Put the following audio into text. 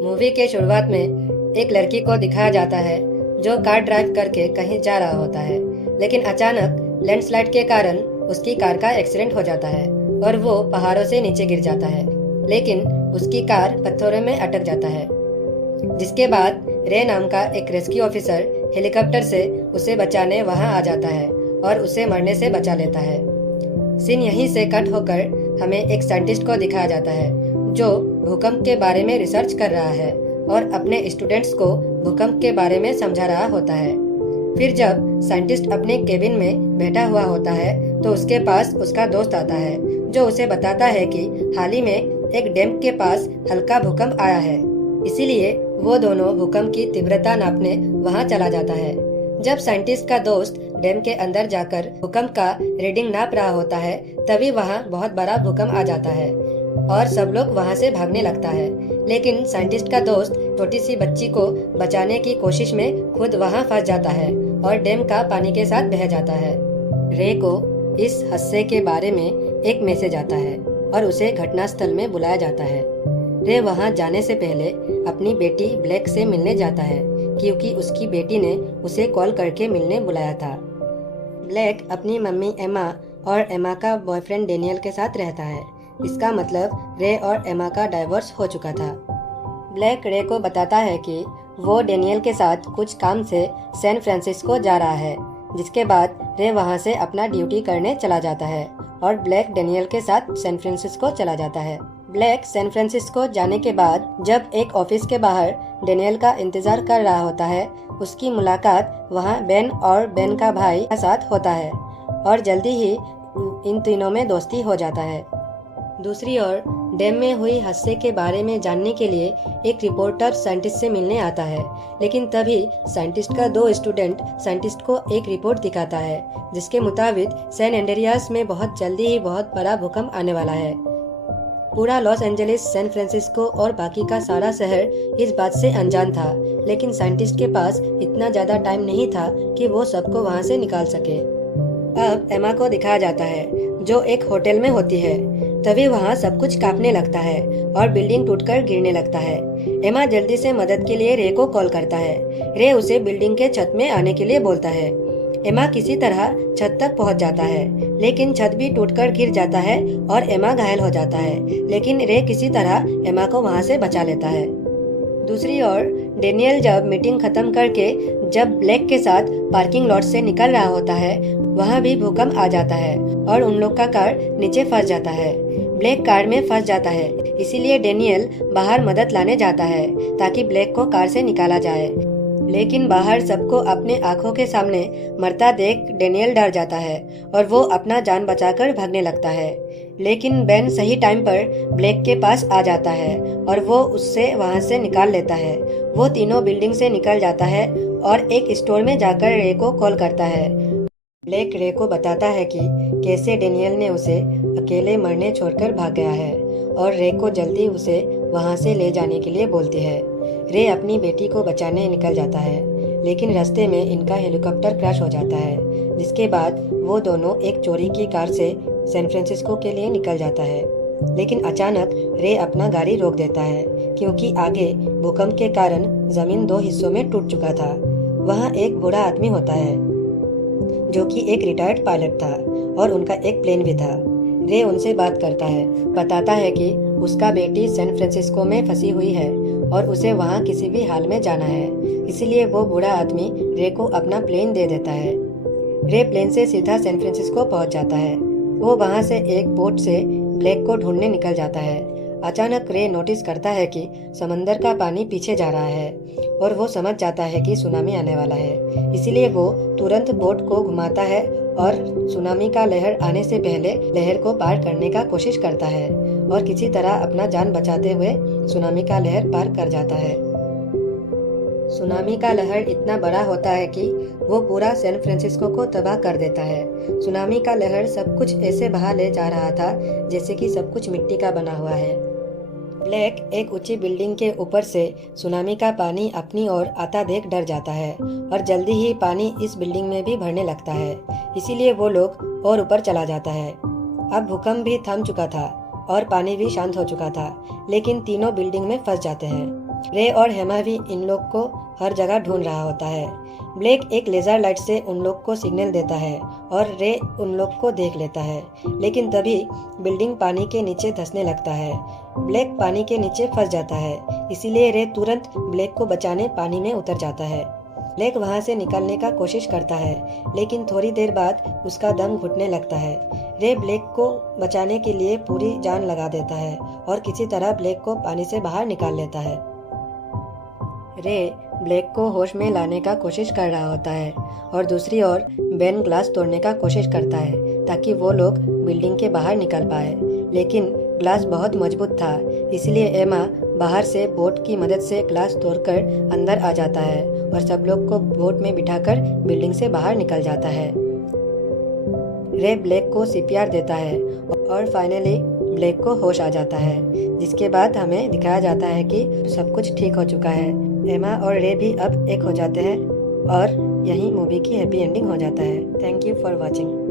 Movie के शुरुआत में एक लड़की को दिखाया जाता है जो कार ड्राइव करके कहीं जा रहा होता है, लेकिन अचानक लैंडस्लाइड के कारण उसकी कार का एक्सीडेंट हो जाता है और वो पहाड़ों से नीचे गिर जाता है, लेकिन उसकी कार पत्थरों में अटक जाता है। जिसके बाद रे नाम का एक रेस्क्यू ऑफिसर हेलीकॉप्टर से उसे बचाने वहां आ जाता है और उसे मरने से बचा लेता है। सीन यहीं से कट होकर हमें एक साइंटिस्ट को दिखाया जाता है जो भूकंप के बारे में रिसर्च कर रहा है और अपने स्टूडेंट्स को भूकंप के बारे में समझा रहा होता है। फिर जब साइंटिस्ट अपने केबिन में बैठा हुआ होता है तो उसके पास उसका दोस्त आता है जो उसे बताता है कि हाल ही में एक डैम के पास हल्का भूकंप आया है, इसीलिए वो दोनों भूकंप की तीव्रता नापने वहां चला जाता है। जब साइंटिस्ट का दोस्त डैम के अंदर जाकर भूकंप का रीडिंग नाप रहा होता है तभी वहां बहुत बड़ा भूकंप आ जाता है और सब लोग वहां से भागने लगता है, लेकिन साइंटिस्ट का दोस्त छोटी सी बच्ची को बचाने की कोशिश में खुद वहां फंस जाता है और डैम का पानी के साथ बह जाता है। रे को इस हादसे के बारे में एक मैसेज आता है और उसे घटनास्थल में बुलाया जाता है। रे वहां जाने से पहले अपनी बेटी ब्लैक से मिलने जाता है क्योंकि उसकी बेटी ने उसे कॉल करके मिलने बुलाया था। ब्लैक अपनी मम्मी एमा और एमा का बॉयफ्रेंड डेनियल के साथ रहता है। इसका मतलब रे और एमा का डाइवोर्स हो चुका था। ब्लैक रे को बताता है कि वो डेनियल के साथ कुछ काम से सैन फ्रांसिस्को जा रहा है, जिसके बाद रे वहां से अपना ड्यूटी करने चला जाता है और ब्लैक डेनियल के साथ सैन फ्रांसिस्को चला जाता है। ब्लैक सैन फ्रांसिस्को जाने के बाद जब एक ऑफिस के बाहर डेनियल का इंतजार कर रहा होता है, उसकी मुलाकात वहां बेन और बेन का भाई के साथ होता है और जल्दी ही इन तीनों में दोस्ती हो जाता है। दूसरी ओर डैम में हुई हादसे के बारे में जानने के लिए एक रिपोर्टर साइंटिस्ट से मिलने आता है, लेकिन तभी साइंटिस्ट का दो स्टूडेंट साइंटिस्ट को एक रिपोर्ट दिखाता है जिसके मुताबिक सैन एंड्रियास में बहुत जल्दी ही बहुत बड़ा भूकंप आने वाला है। पूरा लॉस एंजलिस, सैन फ्रांसिस्को और बाकी का सारा शहर इस बात से अनजान था, लेकिन साइंटिस्ट के पास इतना ज्यादा टाइम नहीं था कि वो सबको वहां से निकाल सके। अब एमा को दिखाया जाता है जो एक होटल में होती है। तभी वहाँ सब कुछ कांपने लगता है और बिल्डिंग टूटकर गिरने लगता है। एमा जल्दी से मदद के लिए रे को कॉल करता है। रे उसे बिल्डिंग के छत में आने के लिए बोलता है। एमा किसी तरह छत तक पहुंच जाता है, लेकिन छत भी टूटकर गिर जाता है और एमा घायल हो जाता है, लेकिन रे किसी तरह एमा को वहां से बचा लेता है। दूसरी ओर डेनियल जब मीटिंग खत्म करके जब ब्लैक के साथ पार्किंग लॉट से निकल रहा होता है, वहाँ भी भूकंप आ जाता है और उन लोग का कार नीचे फंस जाता है। ब्लैक कार में फंस जाता है, इसीलिए डेनियल बाहर मदद लाने जाता है ताकि ब्लैक को कार से निकाला जाए, लेकिन बाहर सबको अपने आंखों के सामने मरता देख डेनियल डर जाता है और वो अपना जान बचाकर भागने लगता है। लेकिन बेन सही टाइम पर ब्लैक के पास आ जाता है और वो उससे वहां से निकाल लेता है। वो तीनों बिल्डिंग से निकल जाता है और एक स्टोर में जाकर रे को कॉल करता है। ब्लैक रे को बताता है कि कैसे डेनियल ने उसे अकेले मरने छोड़कर भाग गया है और रे को जल्दी उसे वहां से ले जाने के लिए बोलती है। रे अपनी बेटी को बचाने निकल जाता है, लेकिन रास्ते में इनका हेलीकॉप्टर क्रैश हो जाता है, जिसके बाद वो दोनों एक चोरी की कार से सैन फ्रांसिस्को के लिए निकल जाता है। लेकिन अचानक रे अपना गाड़ी रोक देता है क्योंकि आगे भूकंप के कारण जमीन दो हिस्सों में टूट चुका था। वहाँ एक बूढ़ा आदमी होता है जो कि एक रिटायर्ड पायलट था और उनका एक प्लेन भी था। रे उनसे बात करता है, बताता है कि उसका बेटी सैन फ्रांसिस्को में फंसी हुई है और उसे वहाँ किसी भी हाल में जाना है, इसीलिए वो बूढ़ा आदमी रे को अपना प्लेन दे देता है। रे प्लेन से सीधा सैन फ्रांसिस्को पहुँच जाता है। वो वहाँ से एक बोट से ब्लैक को ढूंढने निकल जाता है। अचानक रे नोटिस करता है कि समंदर का पानी पीछे जा रहा है और वो समझ जाता है कि सुनामी आने वाला है, इसीलिए वो तुरंत बोट को घुमाता है और सुनामी का लहर आने से पहले लहर को पार करने का कोशिश करता है और किसी तरह अपना जान बचाते हुए सुनामी का लहर पार कर जाता है। सुनामी का लहर इतना बड़ा होता है कि वो पूरा सैन फ्रांसिस्को को तबाह कर देता है। सुनामी का लहर सब कुछ ऐसे बहा ले जा रहा था जैसे कि सब कुछ मिट्टी का बना हुआ है। ब्लैक एक ऊंची बिल्डिंग के ऊपर से सुनामी का पानी अपनी ओर आता देख डर जाता है और जल्दी ही पानी इस बिल्डिंग में भी भरने लगता है, इसीलिए वो लोग और ऊपर चला जाता है। अब भूकंप भी थम चुका था और पानी भी शांत हो चुका था, लेकिन तीनों बिल्डिंग में फंस जाते हैं। रे और हेमा भी इन लोग को हर जगह ढूंढ रहा होता है। ब्लेक एक लेजर लाइट से उन लोग को सिग्नल देता है और रे उन लोग को देख लेता है, लेकिन तभी बिल्डिंग पानी के नीचे धंसने लगता है। ब्लेक पानी के नीचे फंस जाता है, इसीलिए रे तुरंत ब्लेक को बचाने पानी में उतर जाता है। ब्लेक वहां से निकलने का कोशिश करता है, लेकिन थोड़ी देर बाद उसका दम घुटने लगता है। रे ब्लेक को बचाने के लिए पूरी जान लगा देता है और किसी तरह ब्लेक को पानी से बाहर निकाल लेता है। रे ब्लेक को होश में लाने का कोशिश कर रहा होता है और दूसरी ओर बेन ग्लास तोड़ने का कोशिश करता है ताकि वो लोग बिल्डिंग के बाहर निकल पाए, लेकिन ग्लास बहुत मजबूत था, इसलिए एमा बाहर से बोट की मदद से ग्लास तोड़कर अंदर आ जाता है और सब लोग को बोट में बिठाकर बिल्डिंग से बाहर निकल जाता है। रे ब्लेक को सीपीआर देता है और फाइनली ब्लेक को होश आ जाता है, जिसके बाद हमें दिखाया जाता है कि सब कुछ ठीक हो चुका है। एमा और रे भी अब एक हो जाते हैं और यही मूवी की हैप्पी एंडिंग हो जाता है। Thank you for watching.